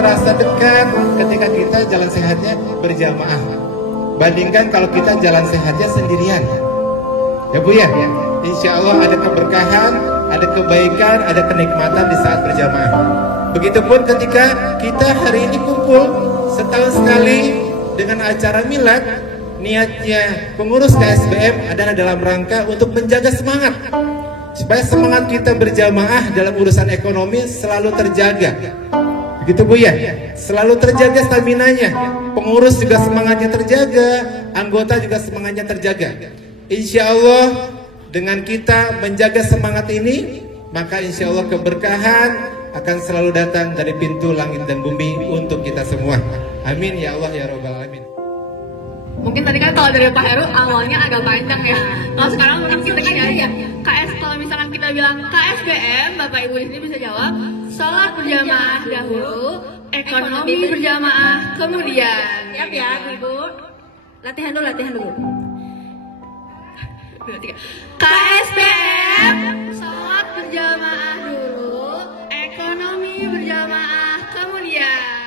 terasa dekat ketika kita jalan sehatnya berjamaah, bandingkan kalau kita jalan sehatnya sendirian. Ya Bu ya, insya Allah ada keberkahan, ada kebaikan, ada kenikmatan di saat berjamaah. Begitupun ketika kita hari ini kumpul setahun sekali dengan acara milad, niatnya pengurus KSBM adalah dalam rangka untuk menjaga semangat, supaya semangat kita berjamaah dalam urusan ekonomi selalu terjaga. Begitu Bu ya, selalu terjaga staminanya, pengurus juga semangatnya terjaga, anggota juga semangatnya terjaga. Insya Allah dengan kita menjaga semangat ini, maka insya Allah keberkahan akan selalu datang dari pintu langit dan bumi untuk kita semua. Amin ya Allah ya Rabbal Alamin. Mungkin tadi kan kalau dari Pak Heru awalnya agak panjang ya. Kalau sekarang mungkin kita kan ya KS, kalau misalkan kita bilang KSBM, Bapak Ibu di sini bisa jawab sholat berjamaah dahulu, ekonomi berjamaah kemudian. Siap ya Ibu? Latihan dulu. KSBM, sholat berjamaah dulu, ekonomi berjamaah kemudian.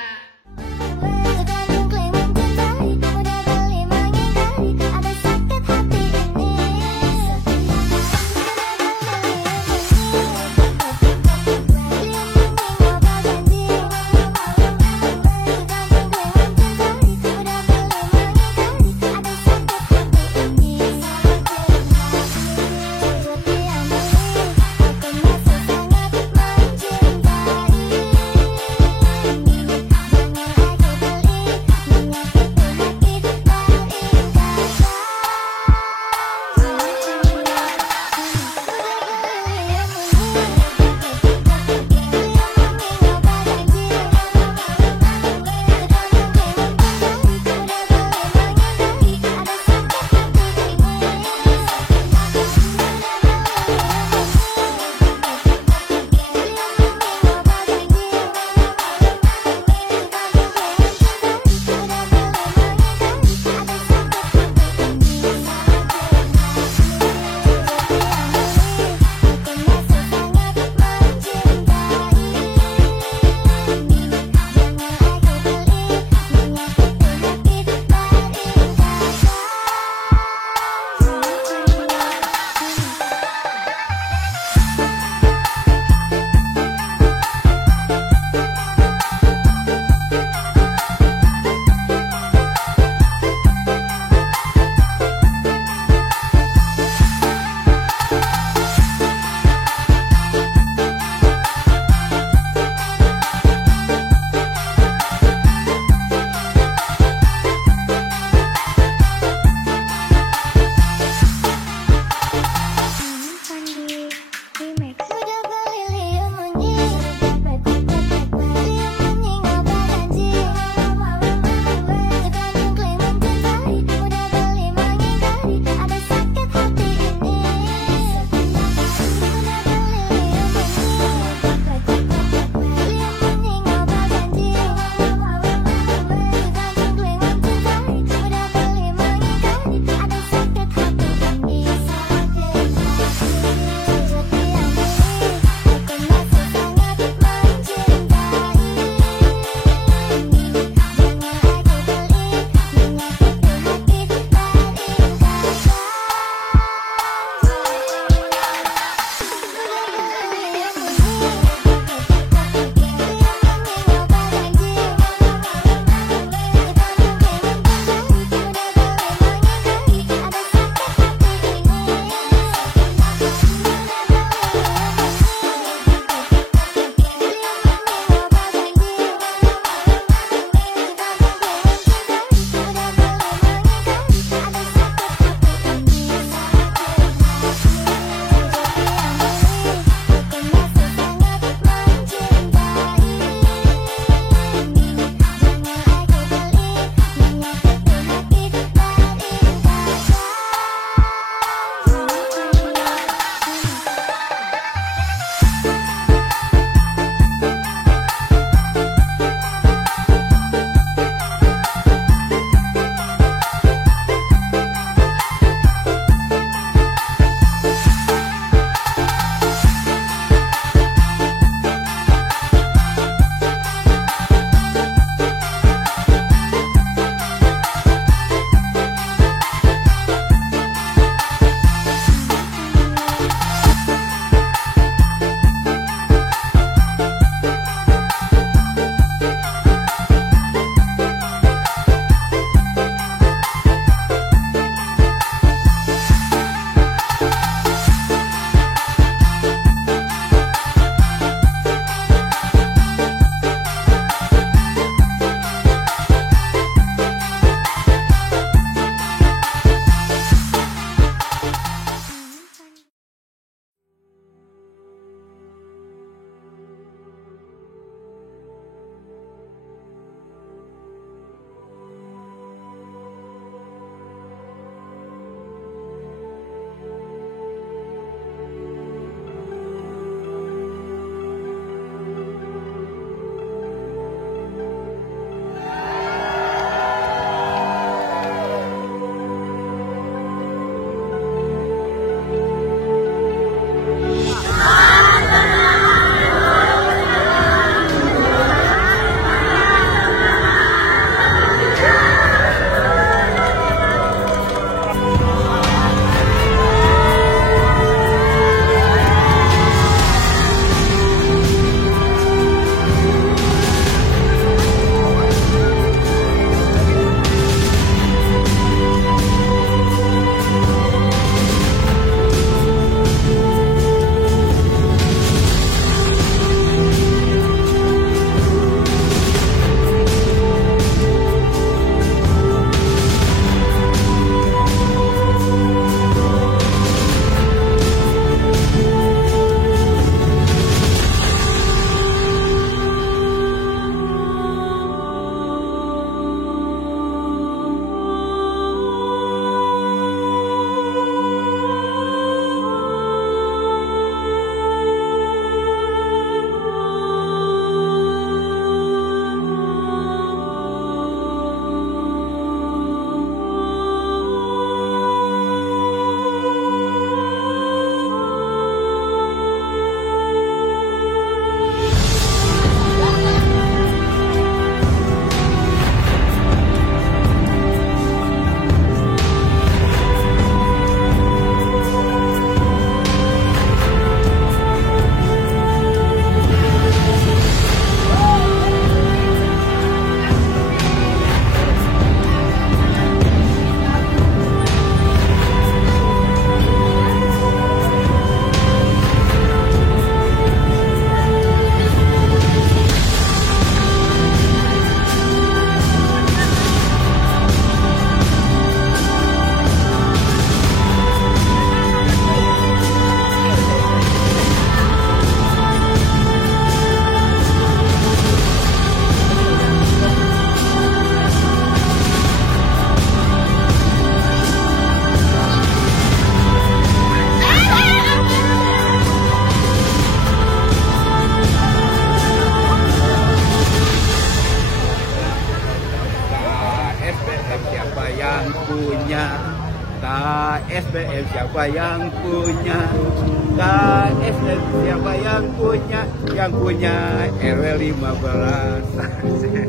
KSBM siapa yang punya? KSBM siapa yang punya? Yang punya RW 15.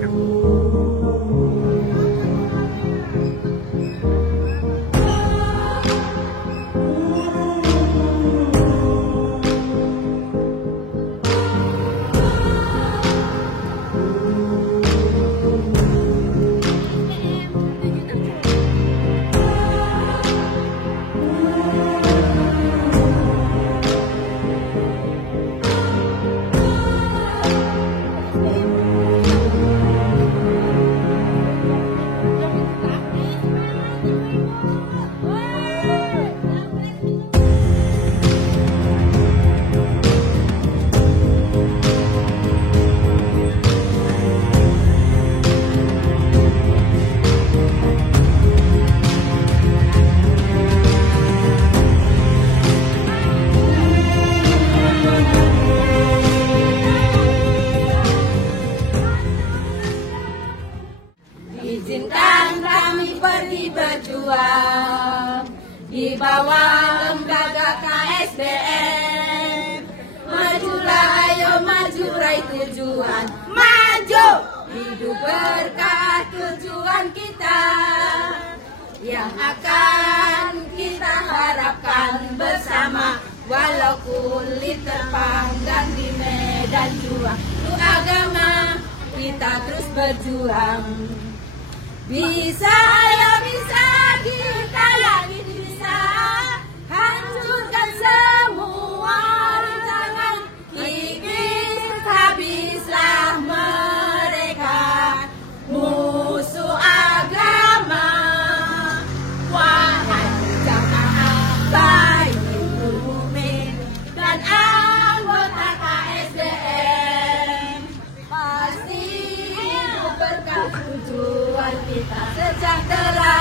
Izinkan kami pergi berjuang di bawah lembaga KSBM. Majulah, ayo maju, raih tujuan. Maju! Hidup berkah tujuan kita yang akan kita harapkan bersama. Walau kulit terpanggang di medan juang, untuk agama kita terus berjuang. Bisa, ya bisa, kita yakin bisa hancurkan semua rintangan. Kikis habislah mereka, musuh agama. Wahai jamaah baik mukmin dan anggota KSBM, pasti hidup berkah tujuan kita sejahtera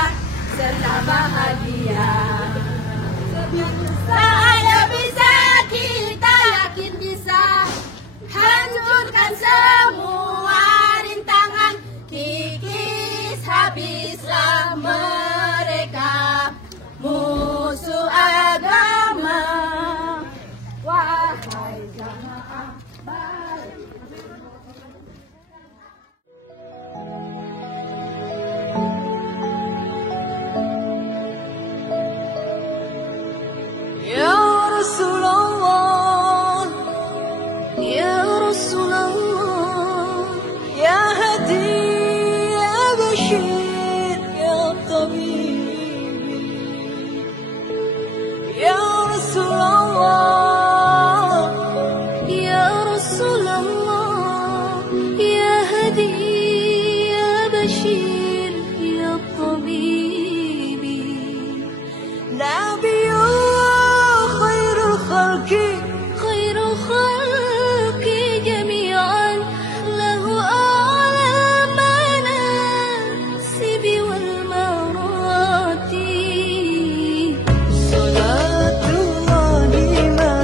serta bahagia. Saya bisa, kita yakin bisa hancurkan semua rintangan. Kikis habislah mereka, musuh agama. Wahai jamaah baik. Ya Rasulullah, Ya Rasulullah, Ya Hadi, Ya Bashir, Ya Tabib. Ya Rasulullah, Ya Rasulullah, Ya Hadi, Ya Bashir, Ya Tabib. Nabiyullah khairul khalqi, khairul khalqi jami'an, lahu a'la manasibi wal marati. Salatullahi ma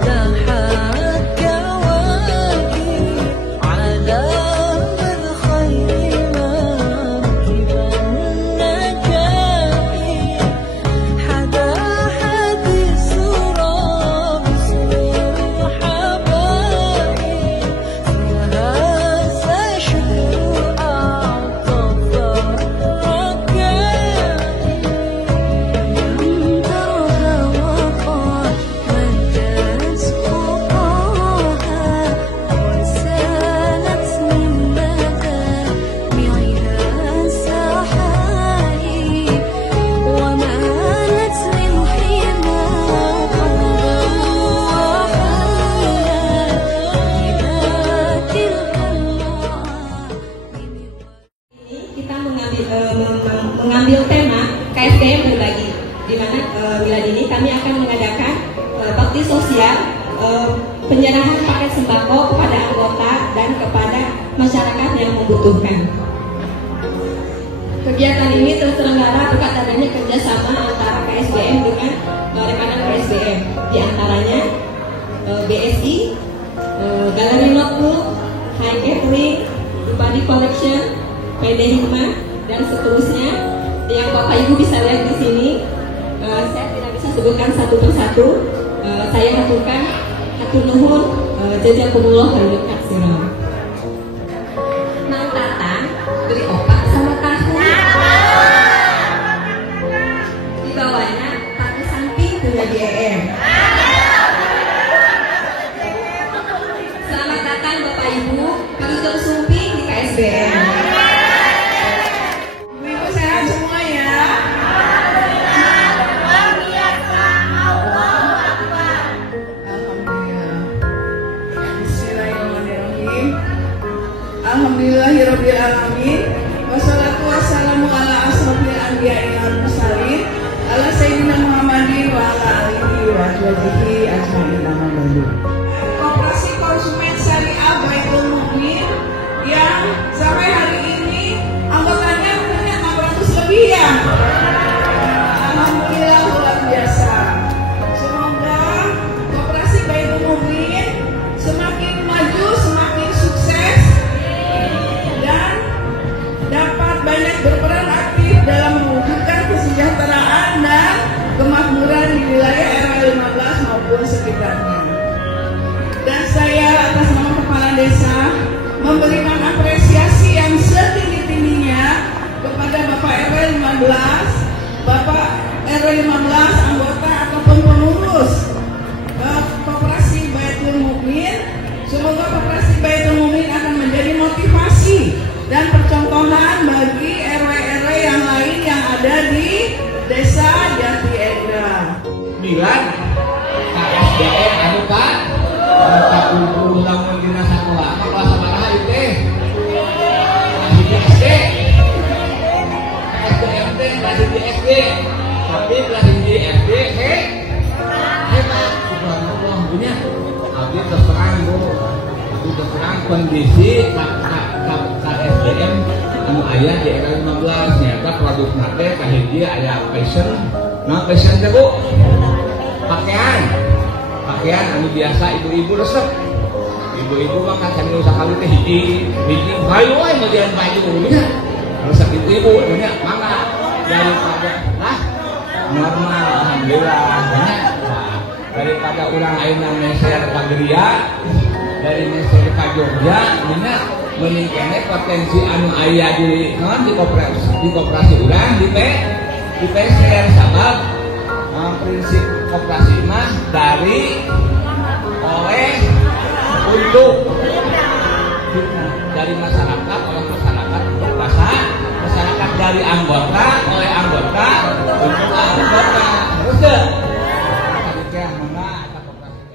lahat kawaki ala man khairi ma kiban najati. حدا حديث رب سر حبائي فيها سشكر أعطف ركائي لم ترها وقال مدت خطاها وسالت من مدامعها سحائي ومالت من حما قلبا وحلا إلى تلك المعاني. Kita mengambil tema KSBM berbagi, di mana bulan ini kami akan mengadakan bakti sosial, penyerahan paket sembako kepada anggota dan kepada masyarakat yang membutuhkan. Kegiatan ini terselenggara berkat adanya kerjasama antara KSBM dengan rekanan KSBM, di antaranya BSI, Galeri Notebook, High Catering, Body Collection, PD Hikmah, dan seterusnya yang Bapak Ibu bisa lihat di sini. sebutkan satu persatu. Saya haturkan hatur nuhun jazakumullah khairan katsiran. Mang Tatang beli opak sama tahu. Di bawahnya pakai samping punya DM. Selamat datang Bapak Ibu penutup sumping di KSBM. Ibu sehat semua ya. Alhamdulillah. Bismillahirrahmanirrahim. Alhamdulillahirabbil alamin. Wassalatu wassalamu ala asrofil anbiya'i wal mursalin ala sayyidina Muhammadin wa ala alihi wa sahbihi ajmain amma ba'du. Koperasi Konsumen Syariah Baitul Mukmin yang sampai hari ini anggotanya punya 600 lebih ya. Alhamdulillah luar biasa. Semoga Koperasi Baitul Mukmin semakin maju, semakin sukses dan dapat banyak berperan aktif dalam mewujudkan kesejahteraan dan kemakmuran di wilayah RW 15 maupun sekitarnya. Dan saya atas nama Kepala Desa memberikan apresiasi yang setinggi-tingginya kepada Bapak RW 15, Bapak RW 15, anggota ataupun pengurus Koperasi Baitul Mukmin. Semoga Koperasi Baitul Mukmin akan menjadi motivasi dan percontohan bagi RW-RW yang lain yang ada di Desa Jati Egra. 9 KSDM anu Pak 40 lamun dina sakola kelas sabaraha ieu teh masih di SD KSDM teh masih di SD tapi masih di SD hebat subhanallah punya abdi terserang Bu abdi terserang kondisi KSDM anu aya di RW 15 nyata produk nate kahiji aya fashion. Nah, fashion teh Bu pakaian anu biasa ibu-ibu resep. Ibu-ibu mah kan usah kali teh hiji bayu we meulian baju nya. Resep ibu-ibu nya mangga daripada normal alhamdulillah nya. Daripada urang ayeuna meser ka Geria dari meser ka Jogja nya mending kene potensi anu aya di koperasi urang di PCR sabab prinsip koperasi mah dari oleh untuk dari masyarakat oleh masyarakat untuk masyarakat dari anggota oleh anggota untuk anggota terus deh tadi mana ada koperasi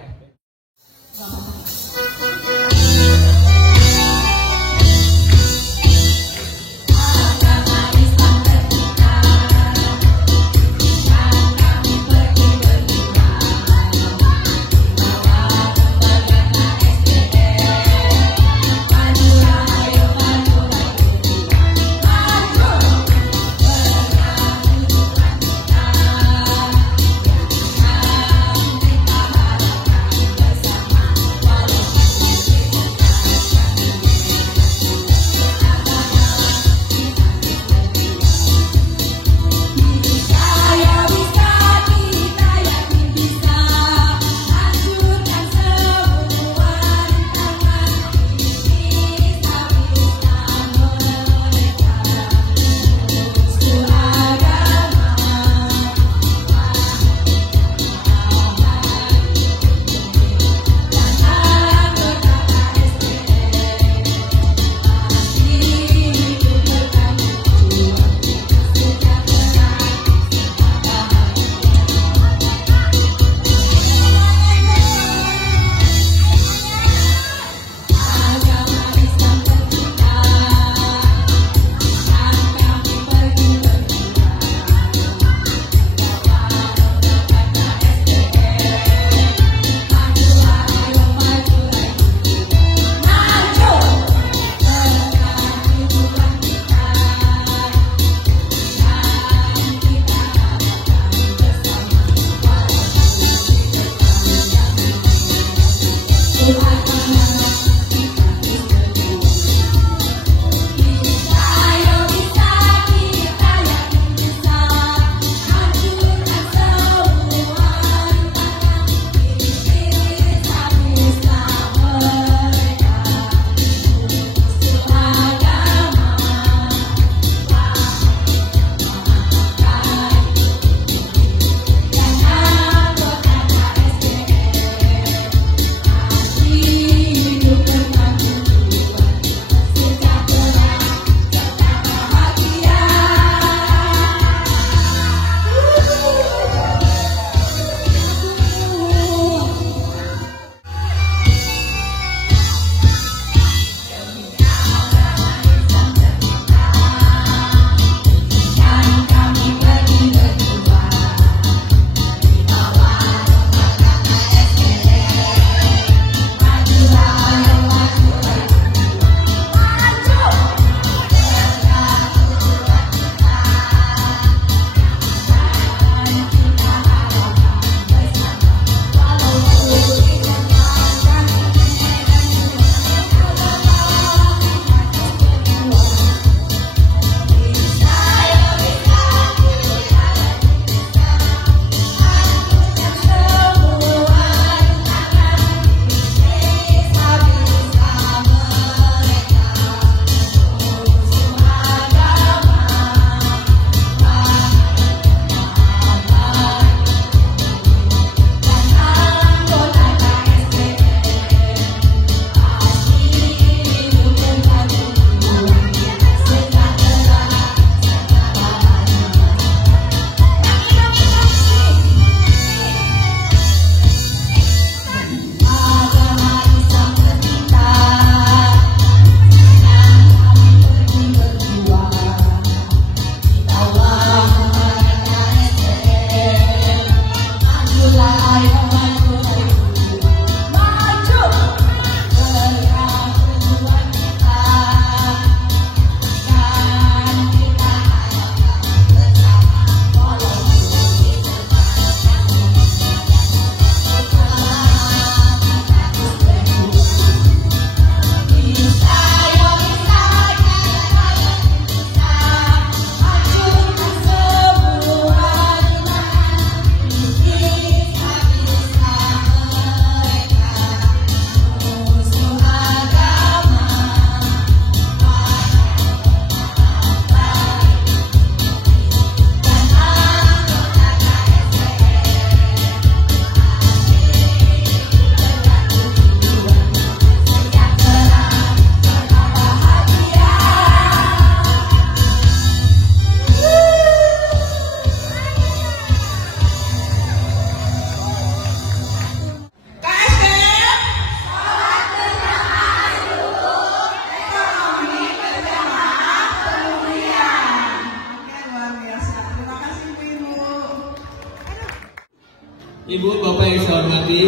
saya hormati,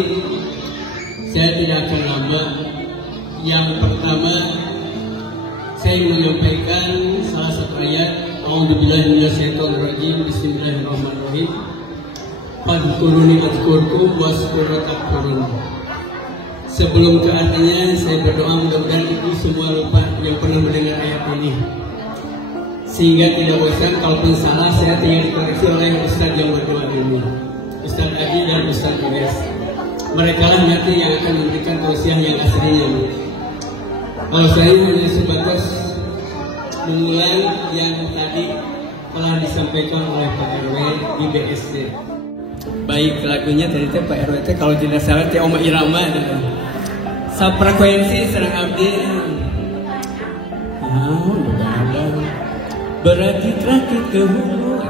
saya tidak akan lama. Yang pertama, saya menyampaikan salah satu ayat, A'udzubillahi minasyaitonirrajim, Bismillahirrahmanirrahim. Fadhkuruni adzkurkum washkuruni takfurun. Sebelum ke artinya, saya berdoa mudah-mudahan ibu semua lupa yang pernah mendengar ayat ini, sehingga tidak bosan. Kalaupun salah, saya tinggal dikoreksi oleh Ustadz yang berdua ini, Ustadz Aji dan Ustadz Ilyas. Mereka lah nanti yang akan memberikan tausiah yang aslinya. Kalau saya hanya sebatas mengulang yang tadi telah disampaikan oleh Pak RW di BSC. Baik, lagunya tadi Pak RW kalau tidak salah Oma Irama. Frekuensi serang abdi. Berakit-rakit ke hulu,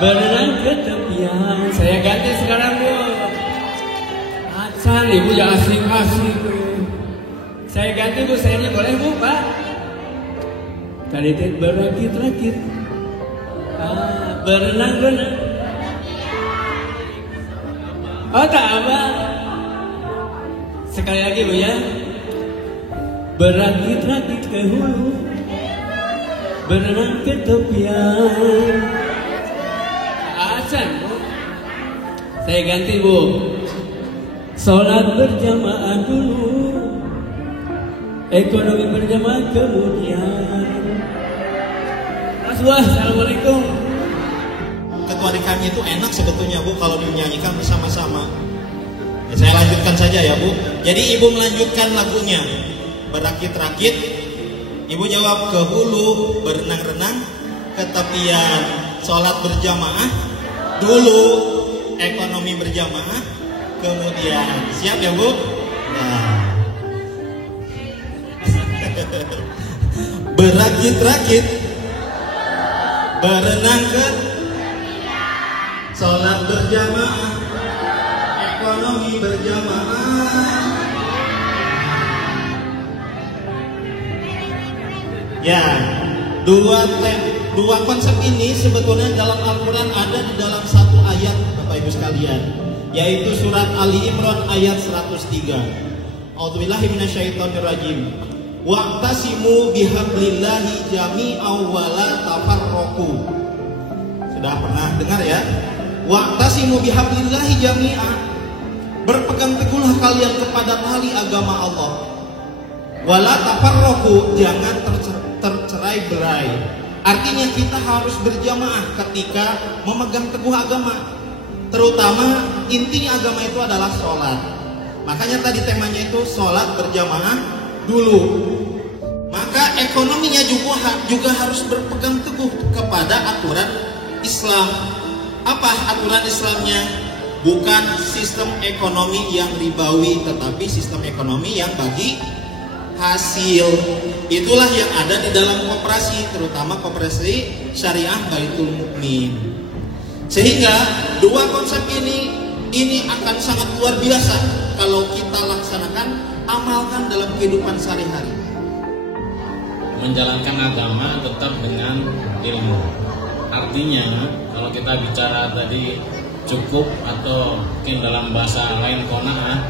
berenang ke tepian. Saya ganti sekarang Bu. Acan ibu ya asik-asik. Saya ganti Bu, saya ini boleh Bu Pak. Tadi teh berakit-rakit, berenang-renang. Oh tak apa. Sekali lagi Bu ya. Berakit-rakit ke hulu, berenang ke tepian. Acan Bu. Saya ganti Bu. Sholat berjamaah dulu, ekonomi berjamaah kemudian. Rasulullah, assalamualaikum. Ketua di kami itu enak sebetulnya Bu kalau dinyanyikan bersama-sama. Ya, saya lanjutkan saja ya Bu. Jadi ibu melanjutkan lagunya. Berakit-rakit, ibu jawab ke hulu, berenang-renang ke tepian. Sholat berjamaah dulu, ekonomi berjamaah kemudian. Siap ya Bu? Nah. Berakit-rakit, berenang ke, sholat berjamaah, ekonomi berjamaah. Ya, dua konsep ini sebetulnya dalam Al-Quran ada di dalam satu ayat Bapak Ibu sekalian, yaitu surat Ali Imran ayat 103. A'udzubillahi minasyaitonirrajim. Wa'tasimu bihablillahi jami'an wa la tafarraqu. Sudah pernah dengar ya? Wa'tasimu bihablillahi jami'an. Berpegang teguhlah kalian kepada tali agama Allah. Wa la tafarraqu, jangan tercerai-berai. Artinya kita harus berjamaah ketika memegang teguh agama. Terutama intinya agama itu adalah sholat. Makanya tadi temanya itu sholat berjamaah dulu. Maka ekonominya juga harus berpegang teguh kepada aturan Islam. Apa aturan Islamnya? Bukan sistem ekonomi yang ribawi, tetapi sistem ekonomi yang bagi hasil. Itulah yang ada di dalam koperasi, terutama koperasi syariah Baitul Mukmin. Sehingga dua konsep ini akan sangat luar biasa kalau kita laksanakan, amalkan dalam kehidupan sehari-hari. Menjalankan agama tetap dengan ilmu. Artinya kalau kita bicara tadi cukup atau mungkin dalam bahasa lain qanaah,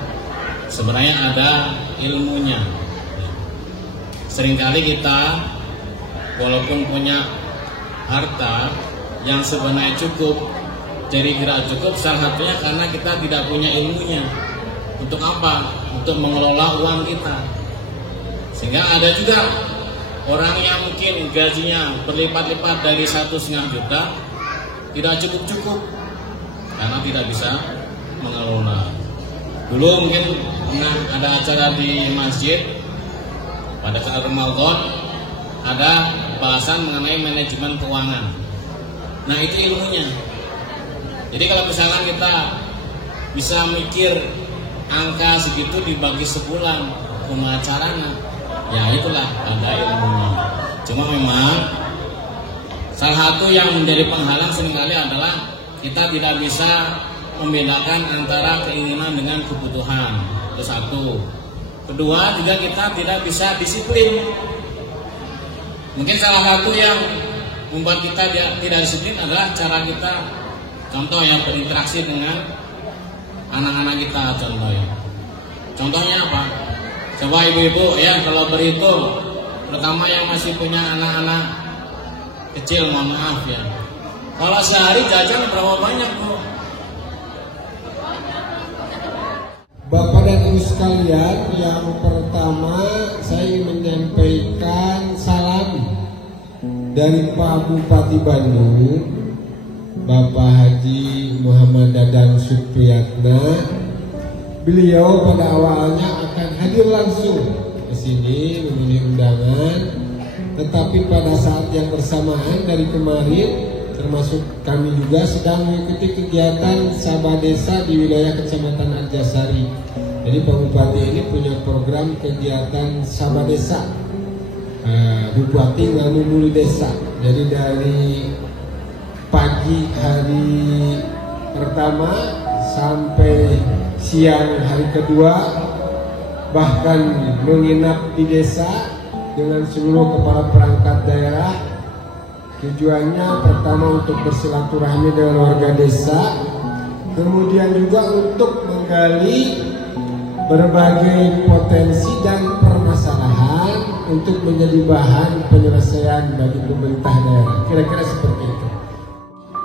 sebenarnya ada ilmunya. Seringkali kita walaupun punya harta yang sebenarnya cukup, jadi tidak cukup salah satunya karena kita tidak punya ilmunya. Untuk apa? Untuk mengelola uang kita. Sehingga ada juga orang yang mungkin gajinya berlipat-lipat dari 1,5 juta, tidak cukup-cukup karena tidak bisa mengelola. Dulu mungkin pernah ada acara di masjid pada saat Ramadan, ada bahasan mengenai manajemen keuangan. Nah itu ilmunya. Jadi kalau misalkan kita bisa mikir angka segitu dibagi sebulan, kumaha carana, ya itulah ada ilmunya. Cuma memang salah satu yang menjadi penghalang seringkali adalah kita tidak bisa membedakan antara keinginan dengan kebutuhan. Itu satu. Kedua, juga kita tidak bisa disiplin. Mungkin salah satu yang membuat kita tidak disiplin adalah cara kita, contoh yang berinteraksi dengan anak-anak kita contohnya. Contohnya apa? Coba ibu-ibu ya kalau berhitung, pertama yang masih punya anak-anak kecil, mohon maaf ya. Kalau sehari jajan berapa banyak Bu? Bapak dan Ibu sekalian, yang pertama saya ingin menyampaikan salam dari Pak Bupati Bandung, Bapak Haji Muhammad Dadang Supriyatna. Beliau pada awalnya akan hadir langsung ke sini memenuhi undangan, tetapi pada saat yang bersamaan dari kemarin, termasuk kami juga sedang mengikuti kegiatan Sabah Desa di wilayah Kecamatan Arjasari. Jadi Pak Bupati ini punya program kegiatan Sabah Desa, Bupati Nganumuli Desa. Jadi dari pagi hari pertama sampai siang hari kedua, bahkan menginap di desa dengan seluruh kepala perangkat daerah. Tujuannya pertama untuk bersilaturahmi dengan warga desa, kemudian juga untuk menggali berbagai potensi dan permasalahan untuk menjadi bahan penyelesaian bagi pemerintah daerah. Kira-kira seperti itu.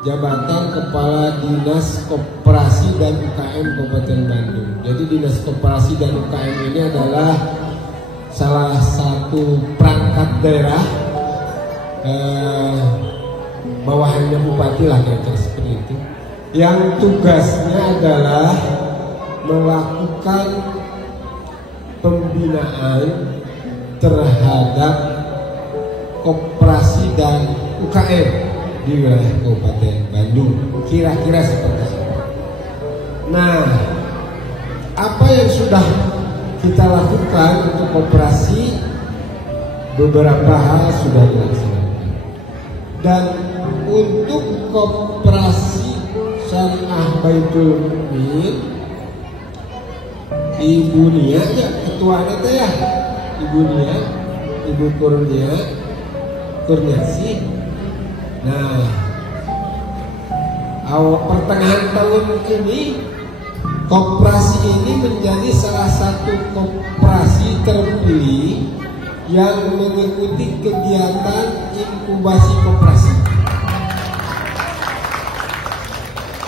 Jabatan Kepala Dinas Koperasi dan UKM Kabupaten Bandung. Jadi Dinas Koperasi dan UKM ini adalah salah satu perangkat daerah bawahannya bupati lah, kira-kira seperti itu, yang tugasnya adalah melakukan pembinaan terhadap koperasi dan UKM di wilayah Kabupaten Bandung. Kira-kira seperti itu. Nah, apa yang sudah kita lakukan untuk koperasi, beberapa hal sudah dilaksanakan. Dan untuk koperasi syariah Baitul Mumin, Ibu Nia ya, ketuanya teh ya, Ibu Nia, Ibu Kurniasi. Nah, pertengahan tahun ini koperasi ini menjadi salah satu koperasi terpilih yang mengikuti kegiatan inkubasi koperasi.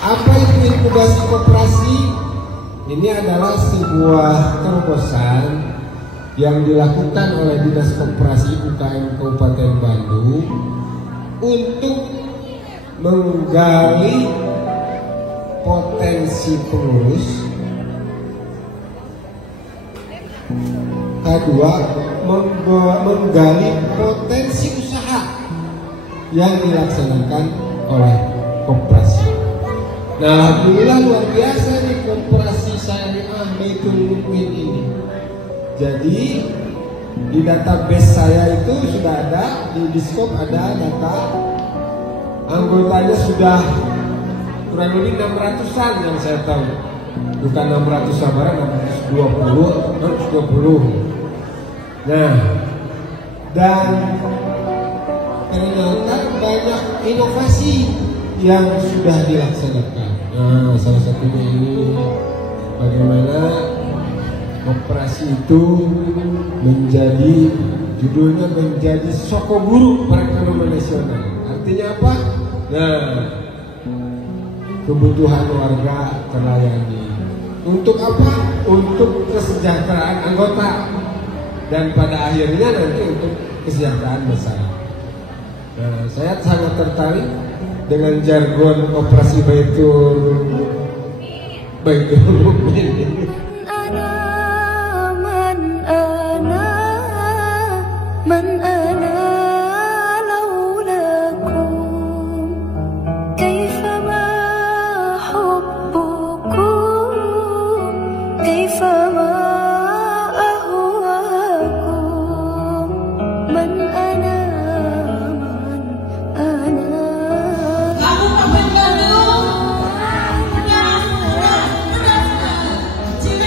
Apa itu inkubasi koperasi? Ini adalah sebuah terobosan yang dilakukan oleh Dinas Koperasi UKM Kabupaten Bandung untuk menggali potensi pengurus. Kedua, menggali potensi usaha yang dilaksanakan oleh koperasi. Nah, alhamdulillah luar biasa nih koperasi syariah Baitul Mumin ini. Jadi di database saya itu sudah ada, di Diskop ada data anggotanya sudah kurang lebih 600-an yang saya tahu. Bukan 600 sabaran, 620. Nah, dan ternyata banyak inovasi yang sudah dilaksanakan. Nah, salah satunya ini bagaimana koperasi itu menjadi, judulnya menjadi sokoguru perekonomian nasional. Artinya apa? Nah, kebutuhan warga terlayani. Untuk apa? Untuk kesejahteraan anggota. Dan pada akhirnya nanti untuk kesejahteraan masyarakat. Nah, saya sangat tertarik dengan jargon operasi Baitul Mumin. Cinta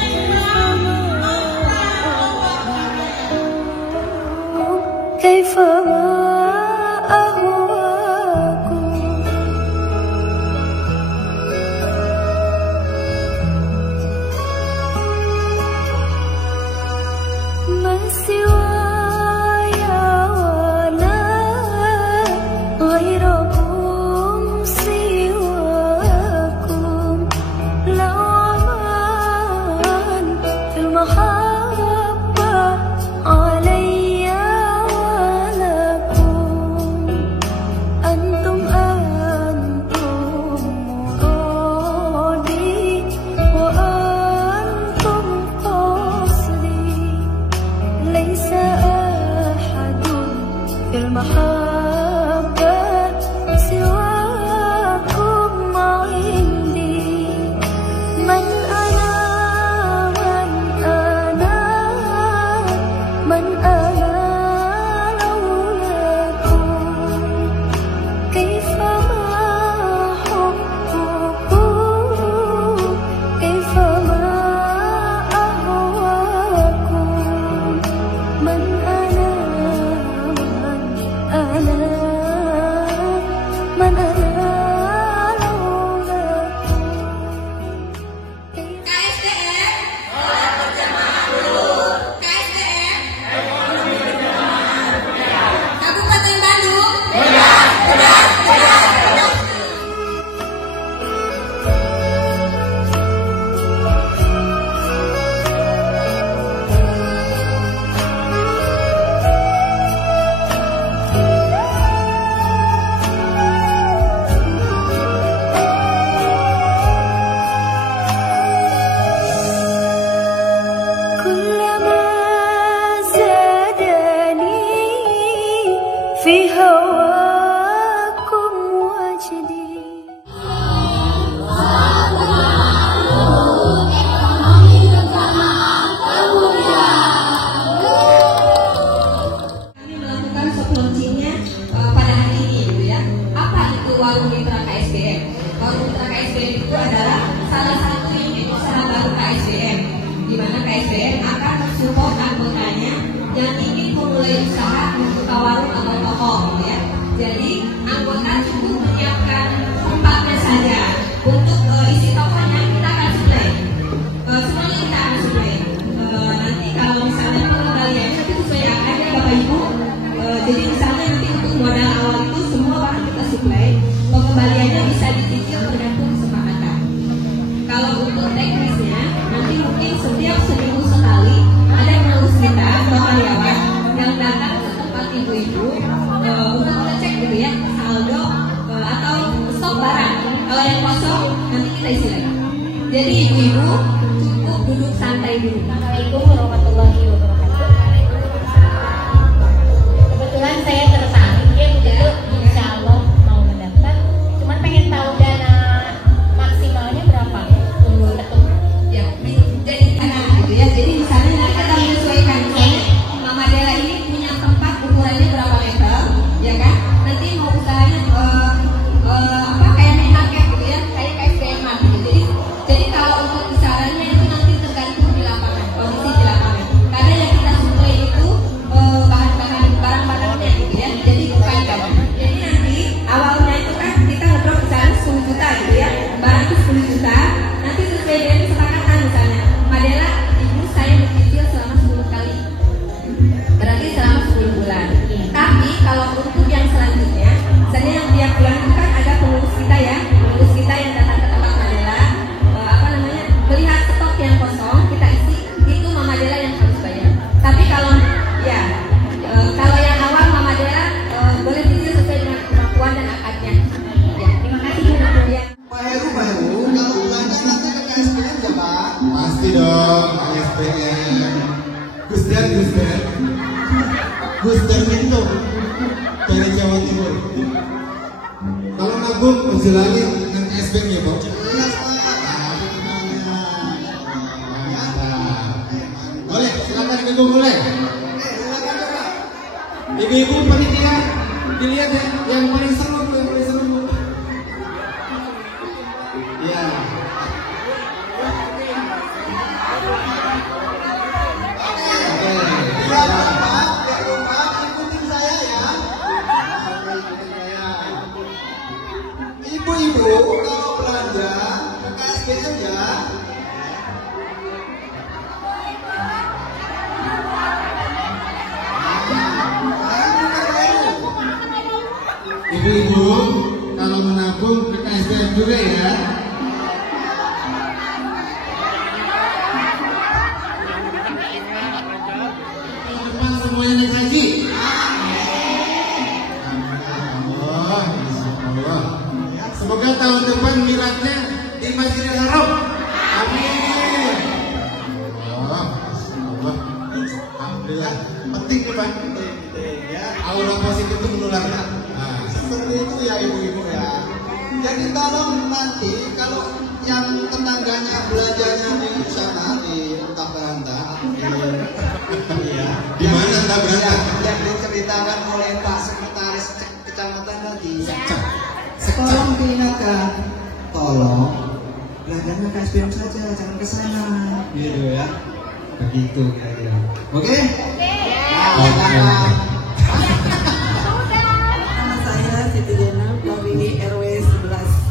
Kalau yang kosong nanti kita isi lagi. Jadi ibu-ibu cukup duduk santai dulu. Assalamualaikum warahmatullahi wabarakatuh. Kebetulan saya tertarik ya Bu, insya Allah mau mendaftar. Cuman pengen tahu dana maksimalnya berapa ya? Betul. Ya, jadi gitu ya. Jadi di sana nanti kita menyesuaikan. Mama Dela ini punya tempat ukurannya berapa meter, ya kan? Nanti mau usahanya kayak minimarket gitu ya, kayak KSDM gitu. Jadi kalau untuk besarannya itu nanti tergantung di lapangan, kondisi di lapangan. Karena yang kita suplai itu bahan-bahan barang-barangnya gitu ya. Jadi bukan gampang. Jadi nanti awalnya itu kan kita ngedrop besaran 10 juta gitu ya. Barang itu 10 juta. Nanti sesuai dengan kesepakatan misalnya. Madela, ibu saya mencicil selama 10 kali. Berarti selama 10 bulan. Tapi kalau untuk yang selanjutnya, misalnya yang tiap bulan itu kan ada pengurus kita ya, pengurus kita yang datang ke tempat Madela, melihat stok yang kosong kita isi, itu Mama Dela yang harus bayar. Tapi kalau kalau yang awal Mama Dela boleh cicil sesuai dengan kemampuan dan akadnya. Ya, terima kasih ya. Pak Heru, kalau belanja nanti ke KSPM ya Pak? Pasti dong, KSPM. Gusdan itu dari Jawa Timur. Kalau nabung menjalani dengan KSPM ya Pak? Jelas Pak. Boleh, silakan ibu mulai. Ibu-ibu panitia dilihat ya, yang paling seru Bu. Iya. Ikutin saya ya. Ibu-ibu kalau belanja ke KSPM ya. Ibu-ibu kalau menabung ke KSPM juga ya. Tahun depan semuanya naik haji. Allah. Semoga tahun depan miladnya di Masjidil Haram. Amin. Allah. Alhamdulillah. Penting nih Pak. Ya. Aura positif itu menular. Seperti itu ya ibu-ibu ya. Jadi tolong nanti kalau yang tetangganya belajarnya di sana di entah berantah, iya. Di mana entah berantah? Yang diceritakan oleh Pak Sekretaris Kecamatan tadi. Tolong diingatkan, tolong belajarnya ke SPM saja, jangan ke sana, gitu ya. Begitu kira-kira. Oke? Saya Siti Jenab dari RW 11.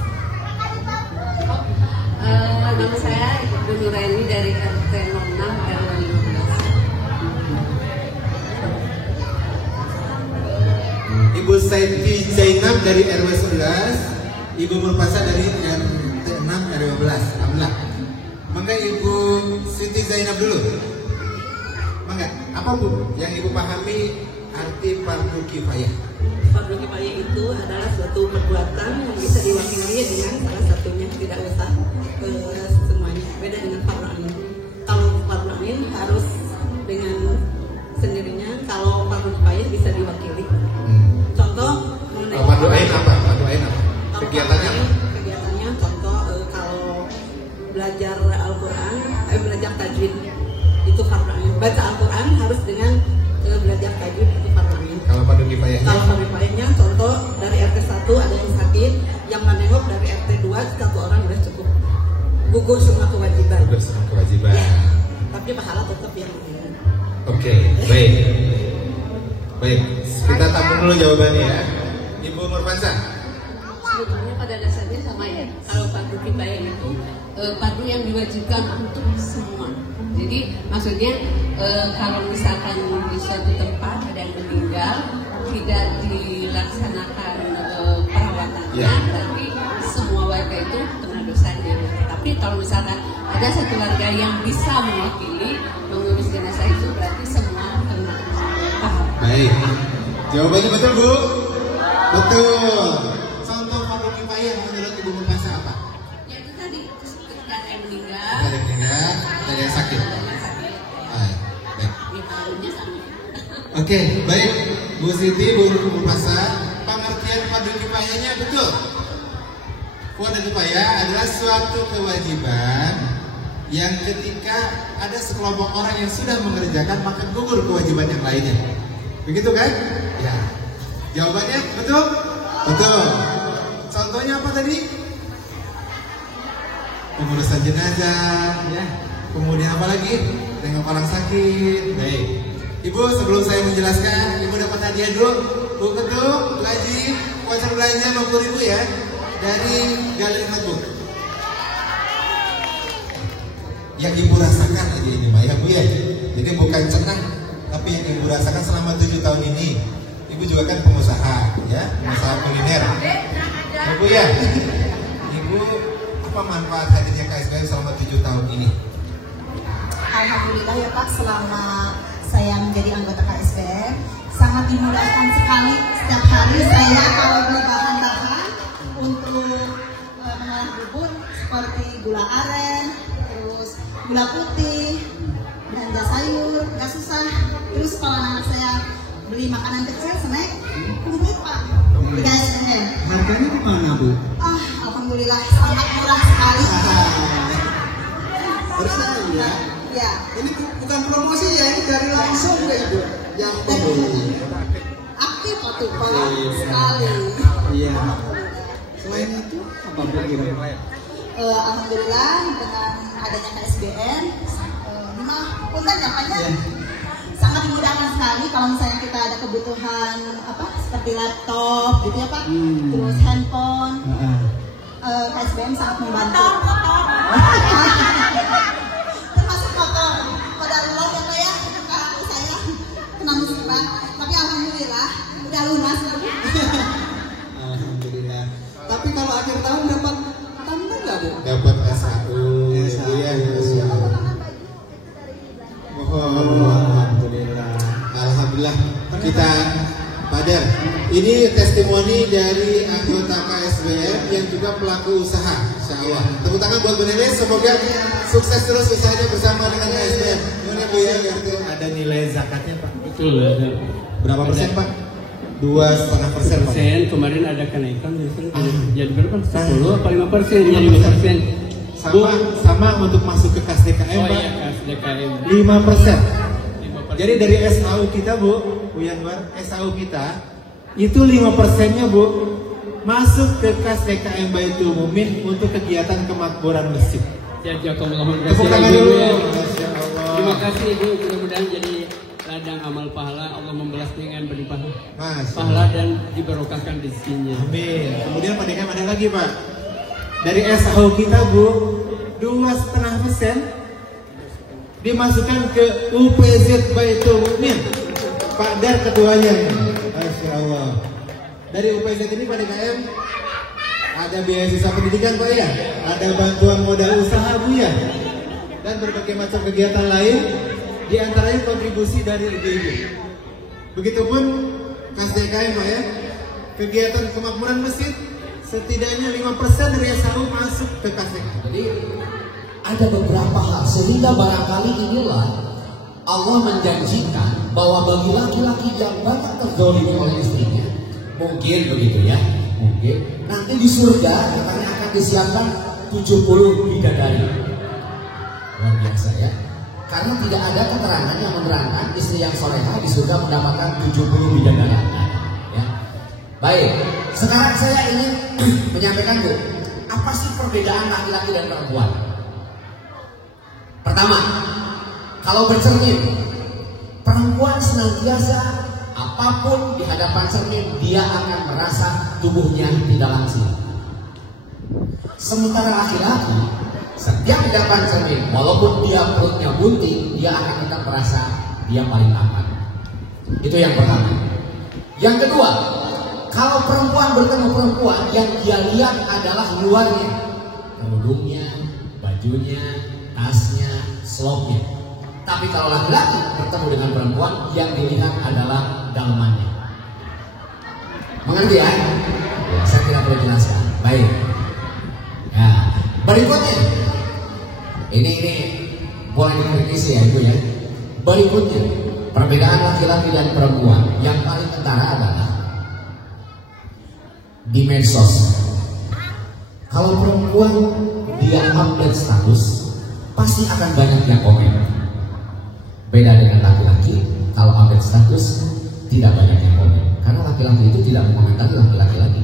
Nama saya Ibu Nuraini dari RT 06 RW 15. Ibu Saiti Zainab dari RW 11, Ibu Murfasa dari RT 6 RW 12. Alhamdulillah. Maka Ibu Siti Zainab dulu. Maka apa Bu yang Ibu pahami arti fardu kifayah? Fardu kifayah itu adalah suatu perbuatan yang bisa diwakili dengan salah satunya, tidak usah semuanya. Beda dengan fardu ain. Kalau fardu ain harus dengan sendirinya, kalau fardu kifayah bisa diwakili. Contoh mengenai Fardu ain apa? Fardu ain apa? Kegiatannya apa? Kegiatannya contoh kalau belajar Al-Quran, belajar tajwid itu fardu ain. Baca Al-Quran harus dengan belajar tajwid itu fardu ain. Kalau fardu kifayahnya? Kalau fardu kifayahnya contoh dari RT 1 ada yang sakit, yang menengok dari RT 2 satu orang udah cukup. Gugur semua kewajiban. Gugur semua kewajiban. Ya, tapi pahala tetap yang ini. Oke, baik. Baik, kita tampung dulu jawabannya ya. Ibu Murfasa. Sebetulnya pada dasarnya sama ya. Kalau fardu kifayah itu fardu yang diwajibkan untuk semua. Jadi maksudnya kalau misalkan di suatu tempat ada yang meninggal tidak dilaksanakan perawatannya, berarti semua warga itu kena dosanya. Tapi kalau misalkan ada satu warga yang bisa mewakili mengurus jenazah itu, berarti semua kena dosa. Baik, jawabannya betul Bu. Betul. Contoh fardu kifayah menurut Ibu Murfasa apa? Oke, baik Bu Siti, Bu Masa, pengertian fardu kifayahnya betul. Fardu kifayah adalah suatu kewajiban yang ketika ada sekelompok orang yang sudah mengerjakan maka gugur kewajiban yang lainnya. Begitu kan? Ya. Jawabannya betul? Betul. Contohnya apa tadi? Pengurusan jenazah, ya. Kemudian apa lagi? Tengok orang sakit. Baik. Ibu, sebelum saya menjelaskan, Ibu dapat hadiah dulu. Bu Ketum, Bu Haji, voucher belanja 50.000 ya dari Galeri Notebook. Yang Ibu rasakan aja ini, Mbak ya Bu ya. Jadi bukan cenah, tapi yang Ibu rasakan selama 7 tahun ini. Ibu juga kan pengusaha, ya, pengusaha kuliner. Ya Bu ya. Ibu, apa manfaat hadirnya KSBM selama 7 tahun ini? Alhamdulillah ya Pak, selama saya menjadi anggota KSBM sangat dimudahkan sekali. Setiap hari saya kalau beli bahan-bahan untuk mengolah bubur seperti gula aren, terus gula putih, belanja sayur, nggak susah. Terus kalau anak saya beli makanan kecil, snack, kumpul Pak di KSBM. Harganya gimana Bu? Alhamdulillah sangat murah sekali. Bersaing ya? Ya. Ini bukan promosi ya, ini dari langsung ya Ibu. Yang aktif tuh Pak sekali. Iya. Selain itu apa Bu kira-kira? Alhamdulillah dengan adanya KSBM, punten ya Pak ya. Sangat dimudahkan sekali kalau misalnya kita ada kebutuhan apa seperti laptop gitu ya Pak, terus handphone. KSBM sangat membantu. Termasuk motor, modal loan ya Pak ya, saya kena musibah, tapi alhamdulillah udah lunas. Alhamdulillah. Tapi kalau akhir tahun dapat tambah nggak Bu? Dapat SAU, ya. Alhamdulillah. Alhamdulillah. Kita Padar, ini testimoni dari anggota KSBM yang juga pelaku usaha, insya Allah. Tepuk tangan buat Bu Nenek, semoga sukses terus usahanya bersama dengan KSBM. Gimana Bu ya? Ada nilai zakatnya Pak? Betul ada. Berapa persen Pak? 2,5% Pak. Kemarin ada kenaikan jadi berapa? 10 apa 5%? Jadi 5%. Sama untuk masuk ke kas DKM Pak. Iya, kas DKM. 5%. Jadi dari SAU kita Bu Yanwar, SAU kita itu 5%-nya Bu masuk ke kas DKM Baitul Mumin untuk kegiatan kemakmuran masjid. Tepuk tangan dulu ya. Terima kasih Ibu, mudah-mudahan jadi ladang amal pahala, Allah membalas dengan berlimpah pahala dan diberkahkan rezekinya. Amin. Kemudian Pak DKM ada lagi Pak. Dari SAU kita Bu 2,5% dimasukkan ke UPZ Baitul Mumin. Pak Dar ketuanya. Masya Allah. Dari UPZ ini Pak DKM ada beasiswa pendidikan Pak ya, ada bantuan modal usaha Bu ya, dan berbagai macam kegiatan lain, diantaranya kontribusi dari ibu-ibu. Begitupun kas DKM Pak ya, kegiatan kemakmuran masjid setidaknya 5% dari SAU masuk ke kas DKM. Jadi ada beberapa hal sehingga barangkali inilah Allah menjanjikan bahwa bagi laki-laki yang banyak terzolimi oleh istrinya, mungkin begitu ya, mungkin nanti di surga katanya akan disiapkan 70 bidadari. Luar biasa ya, karena tidak ada keterangan yang menerangkan istri yang soleha di surga mendapatkan 70 bidadari. Ya. Baik, sekarang saya ingin menyampaikan Bu, apa sih perbedaan laki-laki dan perempuan? Pertama, kalau bercermin, perempuan senantiasa apapun di hadapan cermin dia akan merasa tubuhnya tidak langsing. Sementara laki-laki setiap di hadapan cermin, walaupun dia perutnya bunting, dia akan tetap merasa dia paling tampan. Itu yang pertama. Yang kedua, kalau perempuan bertemu perempuan, yang dia lihat adalah luarnya, kerudungnya, bajunya, tasnya, slopnya. Tapi kalau laki-laki bertemu dengan perempuan, yang dilihat adalah dalamannya. Mengerti ya? Saya tidak perlu jelaskan. Baik. Ya, berikutnya. Ini boleh dikritisi ya Ibu ya. Berikutnya, Perbedaan laki-laki dan perempuan yang paling ketara adalah di medsos. Kalau perempuan dia update status, pasti akan banyak yang komen. Beda dengan laki-laki, kalau update status tidak banyak yang komen. Karena laki-laki itu tidak mengomentari laki-laki lagi,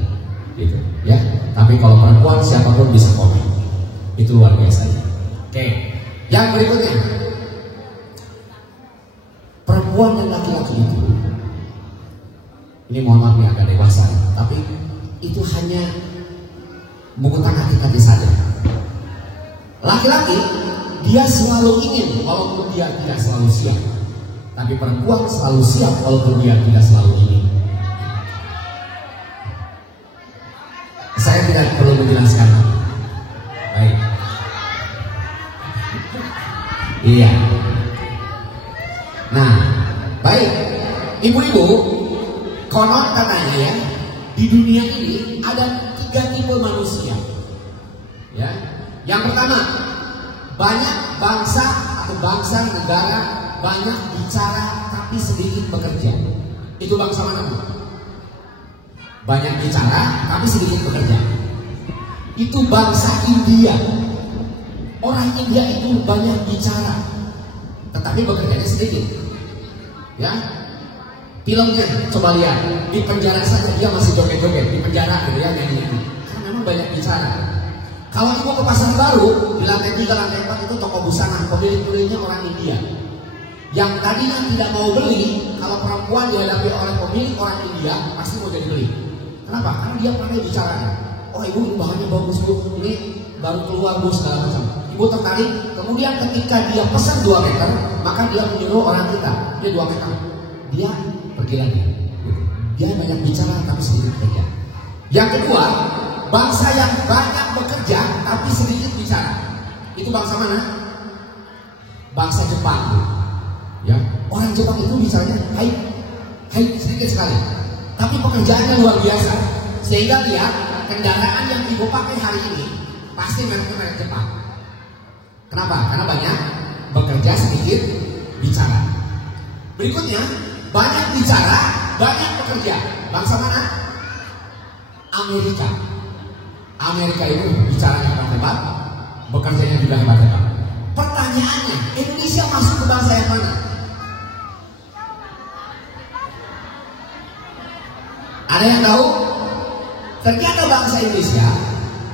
gitu ya. Tapi kalau perempuan siapapun bisa komen, itu luar biasa. Oke, yang berikutnya, perempuan dan laki-laki ini mohon maaf ya agak dewasa, tapi itu hanya mengutak hati saja. Laki-laki dia selalu ingin walaupun dia tidak selalu siap, tapi perempuan selalu siap walaupun dia tidak selalu ingin. Saya tidak perlu menjelaskan. Baik. Iya. Nah, baik. Ibu-ibu, konon katanya ya, di dunia ini ada 3 tipe manusia. Ya. Yang pertama, banyak bangsa atau bangsa negara banyak bicara tapi sedikit bekerja. Itu bangsa mana, Bu? Banyak bicara tapi sedikit bekerja. Itu bangsa India. Orang India itu banyak bicara tetapi bekerjanya sedikit. Ya, filmnya coba lihat, di penjara saja dia masih joget-joget di penjara, gitu ya, nyanyi-nyanyi. Karena memang banyak bicara. Kalau ibu ke pasar baru, di lantai 3, lantai 4 itu toko busana, pemilik-pemiliknya orang India. Yang tadinya tidak mau beli, kalau perempuan dihadapi oleh pemilik orang India, pasti mau jadi beli. Kenapa? Karena dia pandai bicaranya. Oh ibu, ini bahannya bagus Bu, ini baru keluar Bu, segala macam. Ibu tertarik, kemudian ketika dia pesan 2 meter, maka dia menyuruh orang kita, dia 2 meter. Dia pergi lagi. Dia banyak bicara tapi sedikit bekerja. Yang kedua, bangsa yang banyak bekerja tapi sedikit bicara. Itu bangsa mana? Bangsa Jepang. Ya, orang Jepang itu bicaranya hai sedikit sekali, tapi pekerjaannya luar biasa. Sehingga lihat kendaraan yang ibu pakai hari ini pasti merek Jepang. Kenapa? Karena banyak bekerja sedikit bicara. Berikutnya, banyak bicara banyak bekerja. Bangsa mana? Amerika. Amerika itu bicaranya hebat, bekerjanya juga hebat-hebat. Pertanyaannya, Indonesia masuk ke bangsa yang mana? Ada yang tahu? Ternyata bangsa Indonesia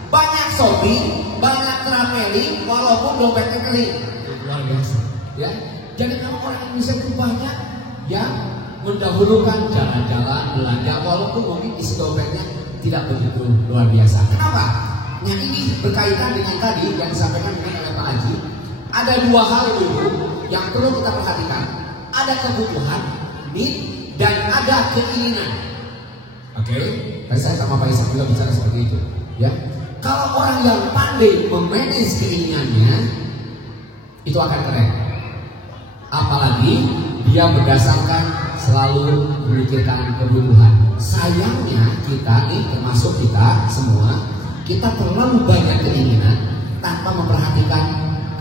banyak shopping, banyak traveling, walaupun dompetnya kering. Luar biasa. Ya, jadi kalau orang Indonesia itu banyak yang mendahulukan jalan-jalan, belanja, walaupun mungkin isi dompetnya tidak begitu luar biasa. Kenapa? Yang ini berkaitan dengan tadi yang disampaikan oleh Pak Haji. Ada 2 hal dulu yang perlu kita perhatikan. Ada kebutuhan, need, dan ada keinginan. Oke, tadi saya sama Pak Isak juga bicara seperti itu. Ya, kalau orang yang pandai memanage keinginannya, itu akan keren. Apalagi dia berdasarkan selalu memikirkan kebutuhan. Sayangnya kita nih, termasuk kita semua, kita terlalu banyak keinginan tanpa memperhatikan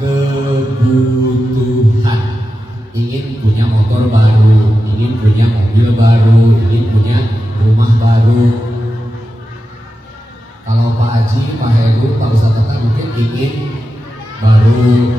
kebutuhan. Ingin punya motor baru, ingin punya mobil baru, ingin punya rumah baru. Kalau Pak Haji, Pak Heru, Pak Ustadz mungkin ingin baru